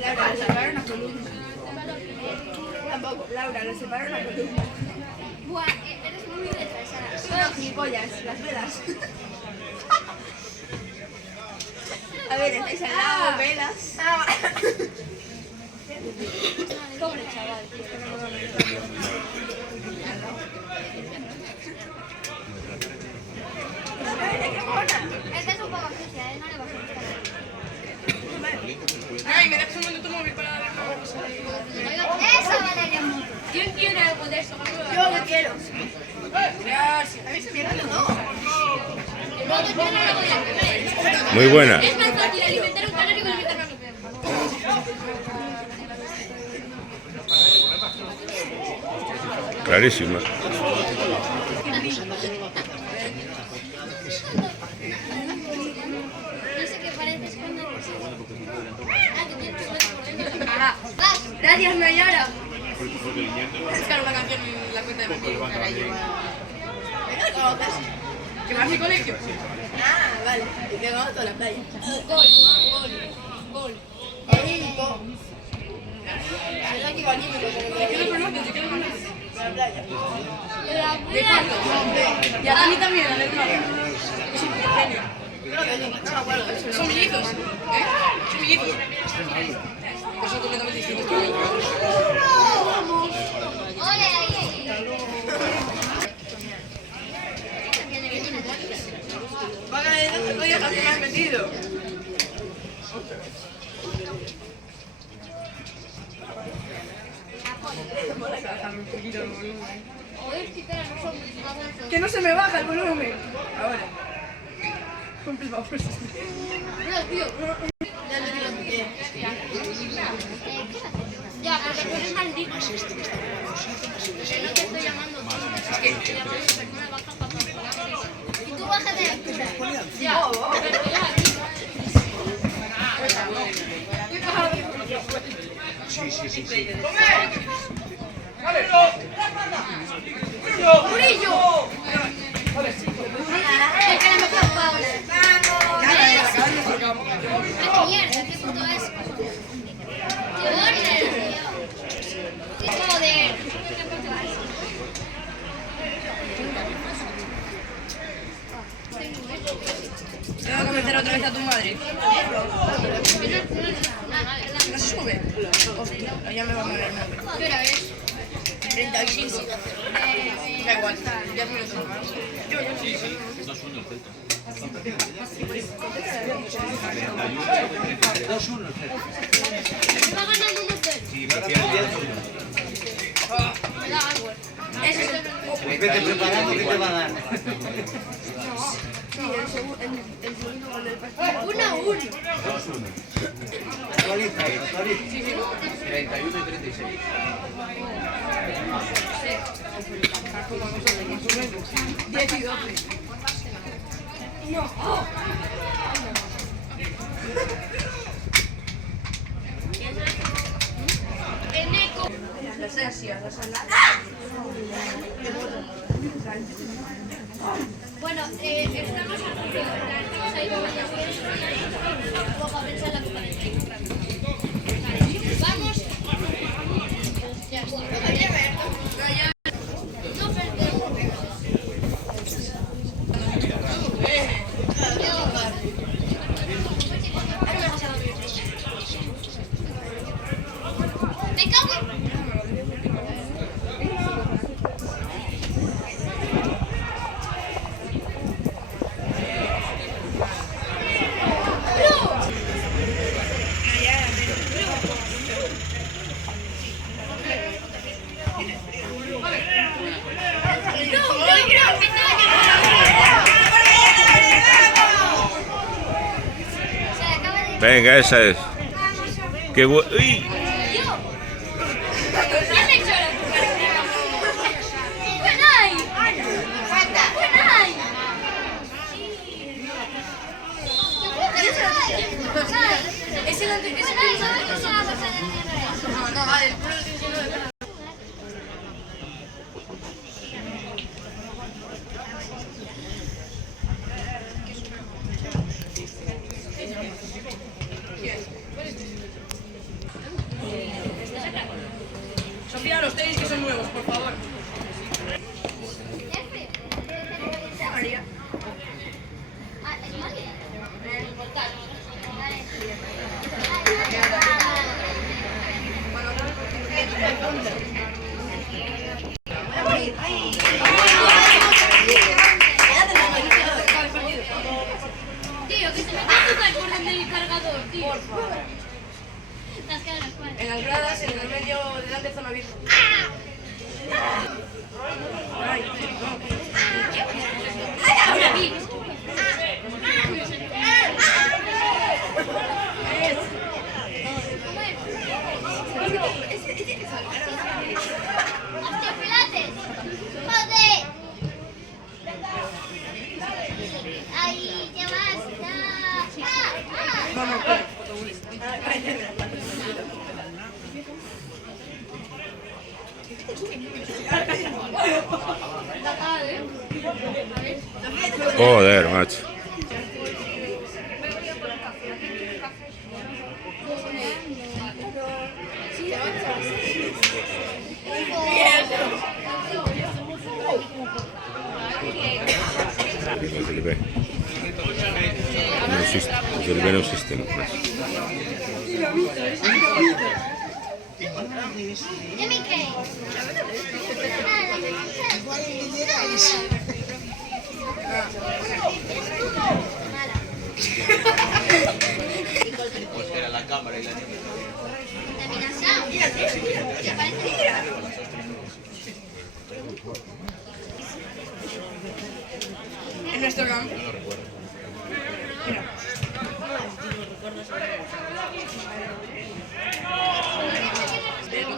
Laura, le separaron una columna. Tampoco, Laura, le separaron una columna. Buah, eres muy retrasada. Son los gilipollas, las velas. A ver, estáis al lado, velas. Pobre chaval. ¡Qué mona! Esta es un poco sucia, no le vas a gustar. Ay, me dejas un momento tu móvil para ver. Esa Valeria Mundo. ¿Quién quiere algo de eso? Yo que quiero. Gracias. A mí se me ha no. Muy buena. Es más fácil alimentar un canario que alimentar una europea. Clarísima. No sé qué pareces con una cosa. Ah, que tienes chocolate por dentro. Ah, Vas. gracias, Nayara. Es que una canción en la cuenta de mi amigo. ¿Que vas a mi colegio? Ah, vale. Y que vamos a toda la playa. Gol. Olímpico. Será que iba olímpico, pero ¿De qué lo conoces? ¿De qué lo conoces? la playa. ¿De cuánto? Y a mí también, a ver, no. Es un genio. Creo que sí, no me acuerdo de eso. Son mellizos. ¿Eh? Son mellizos. Pues son completamente distintos. Ole ahí. Vaga de esas cosas que me has metido. Que no se me baja el volumen. Ahora. Cumple el favor. Ya, porque tú eres maldito. Que no te estoy llamando. Y tú bájate de altura. Ya. Pero ya. ¡Murillo! El que le metió a Paula. ¡Qué mierda! ¡Qué puto es! ¡Qué orden, tío! ¡Joder! Te voy a convencer otra vez a tu madre. ¿No se sube? Hostia, ya me va a morir el nombre. ¿Qué hora es? 35. Da igual, 10 minutos más. Yo. Va ganando 1-0. Me da algo. Vete preparando que te va a dar. Sí, el segundo gol del partido. 1-1. Actualiza, actualiza. 31 y 36. Eneco. Las asias, las aladas. Bueno, estamos a ahí luego a pensar la que vamos. Ya está. No, me cago en... Venga, esa es. Qué ¡Uy! ¿Quién me echó la culpa? ¡Buen ay! ¡Buen ay! Ese no te... ¡Buen ay! ¿Sabes qué son las cosas de No, vale, el culo lo estoy diciendo de verdad. Sofía, los tenis que son nuevos, por favor. María. Ah, es María. El portal. Tío, que se me azúcar por donde el cargador, tío. Por favor. Las caras, ¿cuál? En las gradas, en el medio, delante zona virgen. Ay, Ahora vi. ¡Hostia, pilates! ¡Joder! ¡Ahí, ya basta! Joder, macho. Felipe. Felipe no existe, no. ¿De mi qué? Pues era la cámara y la niña. ¿Te parece? en nuestro campo. No lo recuerdo. Pero,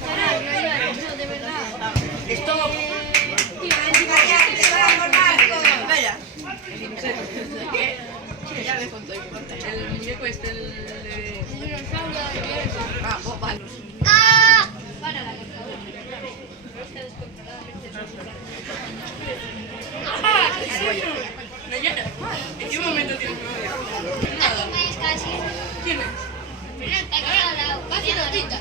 parar, no, de verdad. Estómago. Ya me contó. El muñeco este, el de... El dinosaurio de mierda. Ah, vale. ¡Ah! Para la calzadora. Está descontroladamente. Nayara. ¿En qué momento tienes novia? Aquí me es casi. ¿Quién es? Aquí al lado. Casi todita.